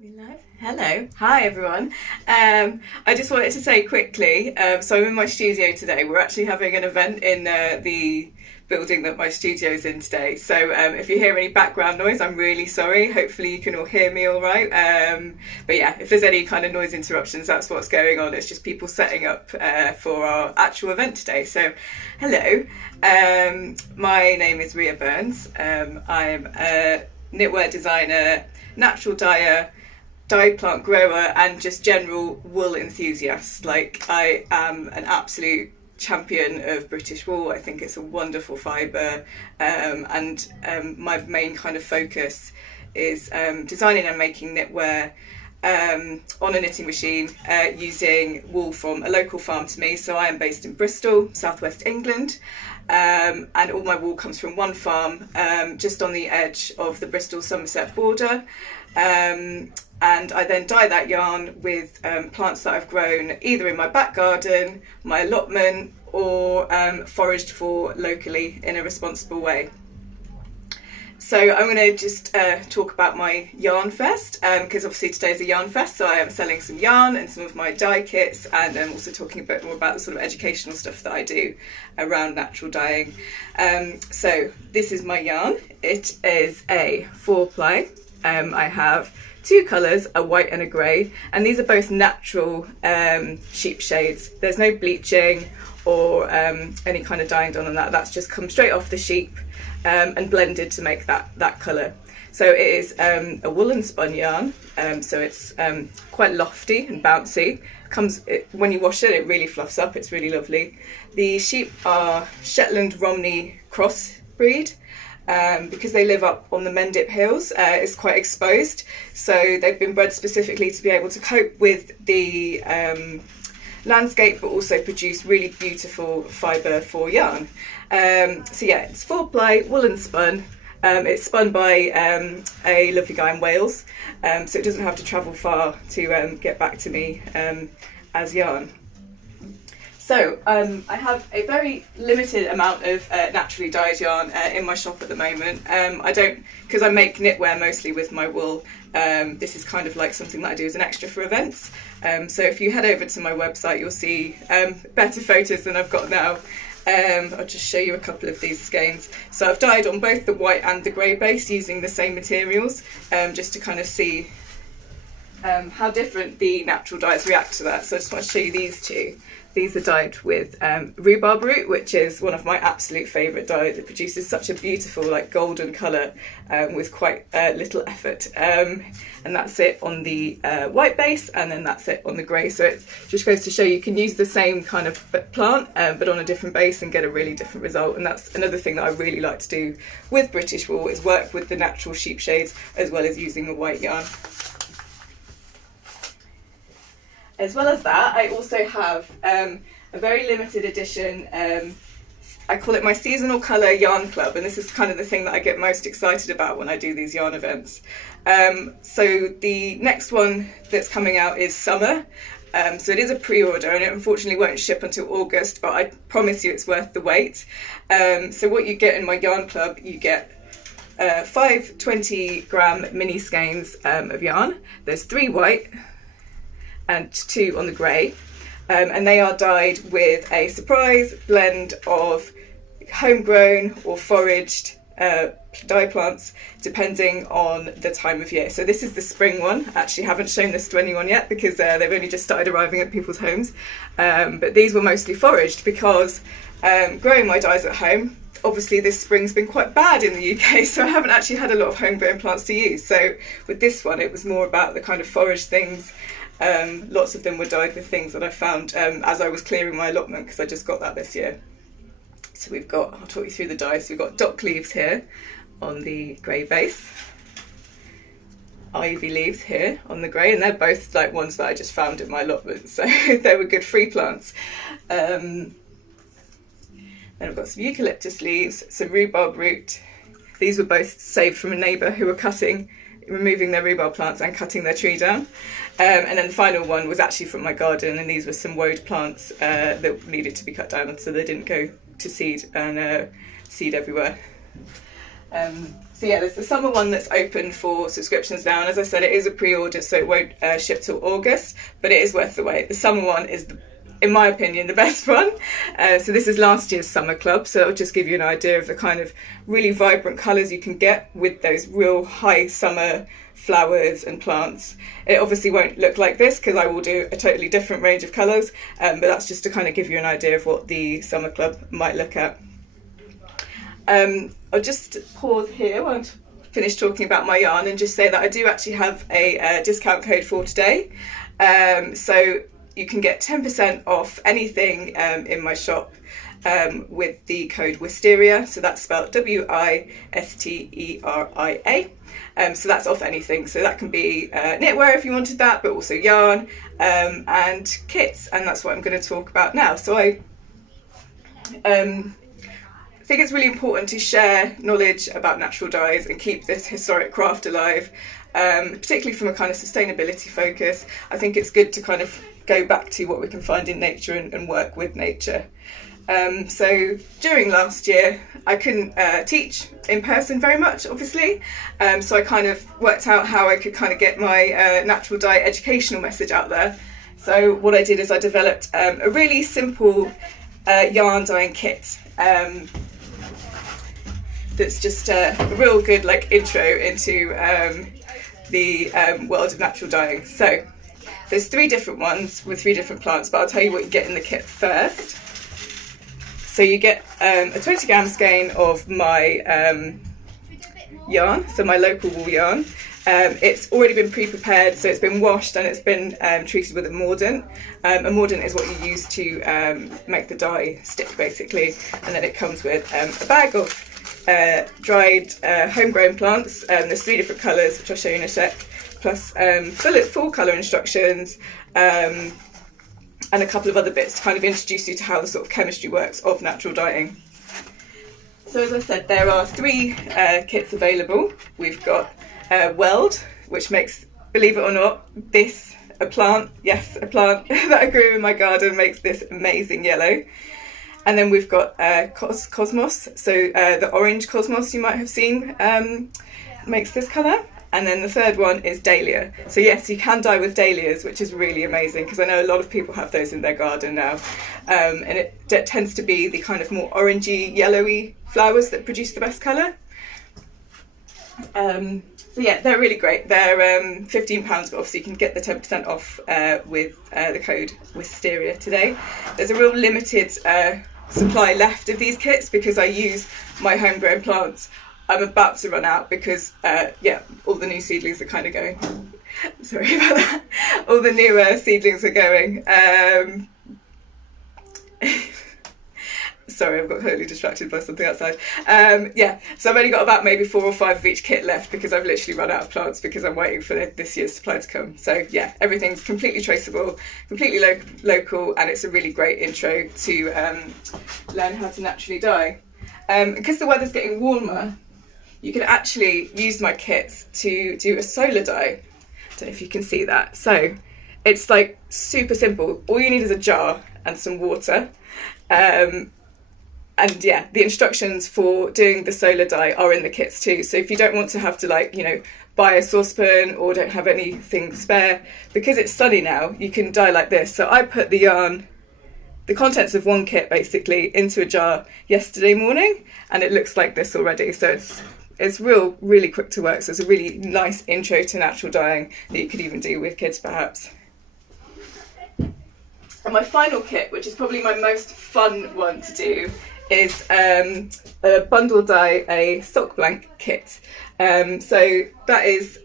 We live? Hello. Hi, everyone. I just wanted to say quickly, so I'm in my studio today. We're actually having an event in the building that my studio's in today. So if you hear any background noise, I'm really sorry. Hopefully you can all hear me all right. But yeah, if there's any kind of noise interruptions, that's what's going on. It's just people setting up for our actual event today. So hello. My name is Ria Burns. I'm a knitwear designer, natural dyer, dye plant grower, and just general wool enthusiast. Like, I am an absolute champion of British wool. I think it's a wonderful fibre, and my main kind of focus is designing and making knitwear on a knitting machine using wool from a local farm to me. So I am based in Bristol, southwest England, and all my wool comes from one farm just on the edge of the Bristol-Somerset border. And I then dye that yarn with plants that I've grown either in my back garden, my allotment, or foraged for locally in a responsible way. So I'm going to just talk about my yarn fest, because obviously today's a yarn fest, so I am selling some yarn and some of my dye kits, and I'm also talking a bit more about the sort of educational stuff that I do around natural dyeing. So this is my yarn. It is a 4-ply. I have two colours, a white and a grey, and these are both natural sheep shades. There's no bleaching or any kind of dyeing done on that. That's just come straight off the sheep and blended to make that colour. So it is a woolen spun yarn, so it's quite lofty and bouncy. When you wash it, it really fluffs up. It's really lovely. The sheep are Shetland Romney cross breed. Because they live up on the Mendip Hills, it's quite exposed, so they've been bred specifically to be able to cope with the landscape, but also produce really beautiful fibre for yarn. So yeah, it's 4-ply, woolen spun. It's spun by a lovely guy in Wales, so it doesn't have to travel far to get back to me as yarn. So I have a very limited amount of naturally dyed yarn in my shop at the moment. Because I make knitwear mostly with my wool, this is kind of like something that I do as an extra for events. So if you head over to my website, you'll see better photos than I've got now. I'll just show you a couple of these skeins. So I've dyed on both the white and the grey base using the same materials, just to kind of see how different the natural dyes react to that. So I just want to show you these two. These are dyed with rhubarb root, which is one of my absolute favourite dyes. It produces such a beautiful, like, golden colour with quite little effort. And that's it on the white base, and then that's it on the grey. So it just goes to show you can use the same kind of plant, but on a different base and get a really different result. And that's another thing that I really like to do with British wool, is work with the natural sheep shades as well as using the white yarn. As well as that, I also have a very limited edition, I call it my seasonal colour yarn club, and this is kind of the thing that I get most excited about when I do these yarn events. So the next one that's coming out is summer, so it is a pre-order, and it unfortunately won't ship until August, but I promise you it's worth the wait. So what you get in my yarn club, you get 5 20-gram mini skeins of yarn. There's 3 white and 2 on the grey, and they are dyed with a surprise blend of homegrown or foraged dye plants, depending on the time of year. So this is the spring one. Actually haven't shown this to anyone yet because they've only just started arriving at people's homes, but these were mostly foraged because growing my dyes at home, obviously this spring's been quite bad in the UK, so I haven't actually had a lot of homegrown plants to use. So with this one, it was more about the kind of foraged things. Lots of them were dyed with things that I found as I was clearing my allotment, because I just got that this year. So I'll talk you through the dyes. We've got dock leaves here on the grey base, ivy leaves here on the grey, and they're both like ones that I just found in my allotment, so they were good free plants. Then I've got some eucalyptus leaves, some rhubarb root. These were both saved from a neighbour who were removing their rhubarb plants and cutting their tree down. And then the final one was actually from my garden, and these were some woad plants that needed to be cut down so they didn't go to seed and seed everywhere. So yeah, there's the summer one that's open for subscriptions now, and as I said, it is a pre-order, so it won't ship till August, but it is worth the wait. The summer one is, in my opinion, the best one. So this is last year's summer club, so it'll just give you an idea of the kind of really vibrant colours you can get with those real high summer flowers and plants. It obviously won't look like this because I will do a totally different range of colours, but that's just to kind of give you an idea of what the summer club might look at. I'll just pause here while I'm finished talking about my yarn and just say that I do actually have a discount code for today. So you can get 10% off anything in my shop with the code Wisteria. So that's spelled Wisteria. So that's off anything. So that can be knitwear if you wanted that, but also yarn and kits. And that's what I'm going to talk about now. So I think it's really important to share knowledge about natural dyes and keep this historic craft alive, particularly from a kind of sustainability focus. I think it's good to kind of go back to what we can find in nature and work with nature. So during last year, I couldn't teach in person very much, obviously. So I kind of worked out how I could kind of get my natural dye educational message out there. So what I did is I developed a really simple yarn dyeing kit. That's just a real good intro into the world of natural dyeing. So there's 3 different ones with 3 different plants, but I'll tell you what you get in the kit first. So you get a 20 gram skein of my yarn, so my local wool yarn. It's already been pre-prepared, so it's been washed and it's been treated with a mordant. A mordant is what you use to make the dye stick, basically. And then it comes with a bag of dried homegrown plants. There's 3 different colours, which I'll show you in a sec, plus full colour instructions, and a couple of other bits to kind of introduce you to how the sort of chemistry works of natural dyeing. So as I said, there are 3 kits available. We've got Weld, which makes, believe it or not, this a plant. Yes, a plant that I grew in my garden makes this amazing yellow. And then we've got Cosmos, so the orange Cosmos you might have seen makes this colour. And then the third one is Dahlia. So yes, you can dye with Dahlias, which is really amazing because I know a lot of people have those in their garden now. And it tends to be the kind of more orangey, yellowy flowers that produce the best colour. So yeah, they're really great. They're £15, but obviously you can get the 10% off with the code Wisteria today. There's a real limited supply left of these kits because I use my homegrown plants. I'm about to run out because all the new seedlings are kind of going. Sorry about that. All the newer seedlings are going. Sorry, I've got totally distracted by something outside. So I've only got about maybe 4 or 5 of each kit left because I've literally run out of plants because I'm waiting for this year's supply to come. So yeah, everything's completely traceable, completely local, and it's a really great intro to learn how to naturally dye. Because the weather's getting warmer, you can actually use my kits to do a solar dye. I don't know if you can see that. So it's like super simple. All you need is a jar and some water. And yeah, the instructions for doing the solar dye are in the kits too. So if you don't want to have to buy a saucepan or don't have anything spare, because it's sunny now, you can dye like this. So I put the yarn, the contents of one kit basically, into a jar yesterday morning, and it looks like this already. So it's really quick to work. So it's a really nice intro to natural dyeing that you could even do with kids perhaps. And my final kit, which is probably my most fun one to do, is a bundle dye, a sock blank kit. So that is,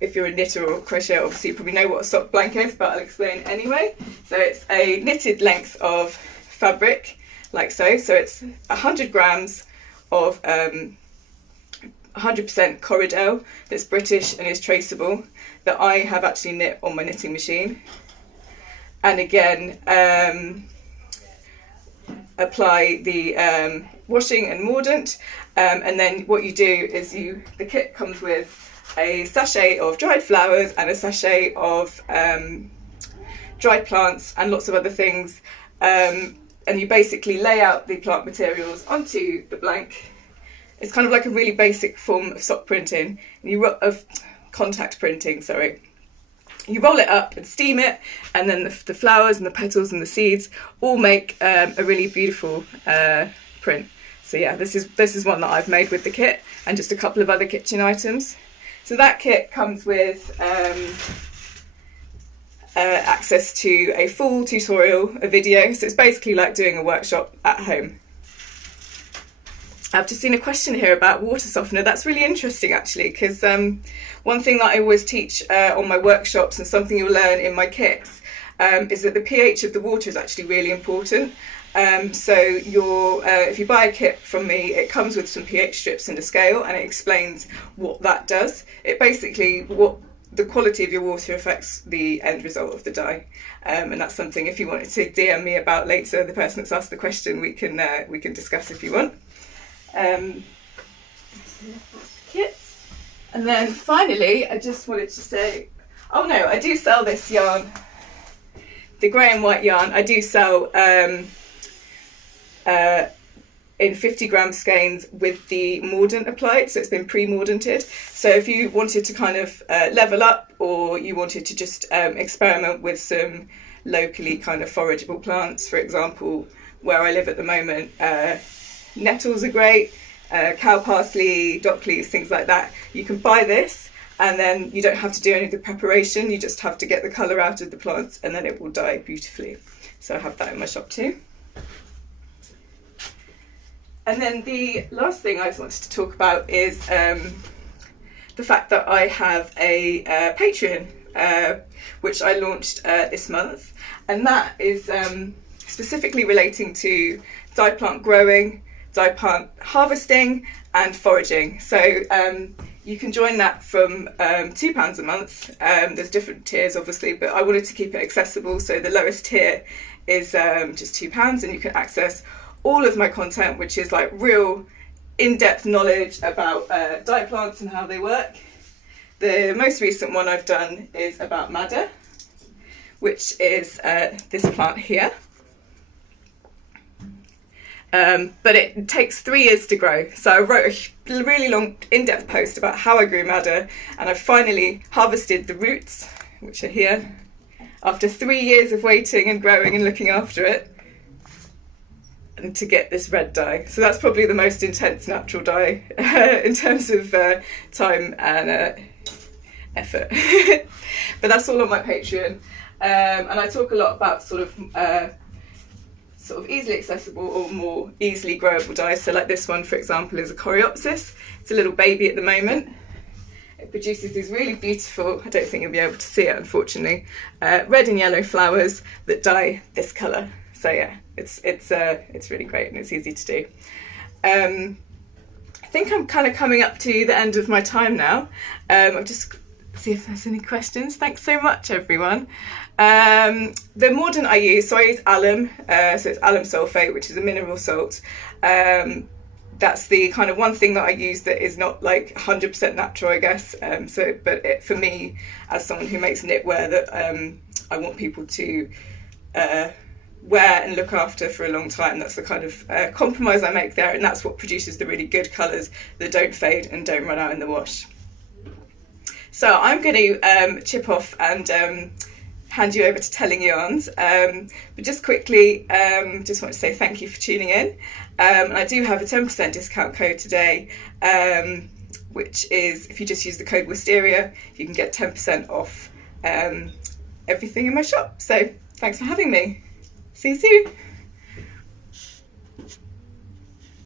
if you're a knitter or crocheter, obviously you probably know what a sock blank is, but I'll explain anyway. So it's a knitted length of fabric, like so. So it's 100 grams of 100% Corridel that's British and is traceable, that I have actually knit on my knitting machine. And again, apply the washing and mordant, and then what you do is the kit comes with a sachet of dried flowers and a sachet of dried plants and lots of other things. and you basically lay out the plant materials onto the blank. It's kind of like a really basic form of sock printing, of contact printing, sorry. You roll it up and steam it, and then the flowers and the petals and the seeds all make a really beautiful print. So yeah, this is one that I've made with the kit and just a couple of other kitchen items. So that kit comes with access to a full tutorial, a video. So it's basically like doing a workshop at home. I've just seen a question here about water softener. That's really interesting actually, because one thing that I always teach on my workshops and something you'll learn in my kits is that the pH of the water is actually really important. So if you buy a kit from me, it comes with some pH strips and a scale, and it explains what that does. It basically, what the quality of your water affects the end result of the dye. And that's something, if you wanted to DM me about later, the person that's asked the question, we can discuss if you want. Kits. And then finally, I just wanted to say, oh no, I do sell this yarn, the grey and white yarn. I do sell in 50 gram skeins with the mordant applied, so it's been pre-mordanted. So if you wanted to kind of level up, or you wanted to just experiment with some locally kind of forageable plants, for example, where I live at the moment, nettles are great, cow parsley, dock leaves, things like that. You can buy this, and then you don't have to do any of the preparation. You just have to get the colour out of the plants, and then it will dye beautifully. So I have that in my shop too. And then the last thing I just wanted to talk about is the fact that I have a Patreon, which I launched this month, and that is specifically relating to dye plant growing, dye plant harvesting and foraging. So you can join that from £2 a month. There's different tiers obviously, but I wanted to keep it accessible, so the lowest tier is just £2, and you can access all of my content, which is like real in-depth knowledge about dye plants and how they work. The most recent one I've done is about madder, which is this plant here. But it takes 3 years to grow. So I wrote a really long in-depth post about how I grew madder, and I finally harvested the roots, which are here, after 3 years of waiting and growing and looking after it, and to get this red dye. So that's probably the most intense natural dye in terms of time and effort. But that's all on my Patreon. And I talk a lot about sort of easily accessible or more easily growable dyes. So like this one, for example, is a coreopsis. It's a little baby at the moment. It produces these really beautiful, I don't think you'll be able to see it unfortunately, red and yellow flowers that dye this colour. So yeah, it's really great and it's easy to do. I think I'm kind of coming up to the end of my time now. I'll just see if there's any questions. Thanks so much, everyone. The mordant I use alum, so it's alum sulfate, which is a mineral salt. That's the kind of one thing that I use that is not like 100% natural, I guess. For me, as someone who makes knitwear, that I want people to wear and look after for a long time. That's the kind of compromise I make there, and that's what produces the really good colours that don't fade and don't run out in the wash. So I'm going to chip off and hand you over to Telling Yarns, but just quickly, just want to say thank you for tuning in. And I do have a 10% discount code today, which is, if you just use the code Wisteria, you can get 10% off everything in my shop. So thanks for having me. See you soon.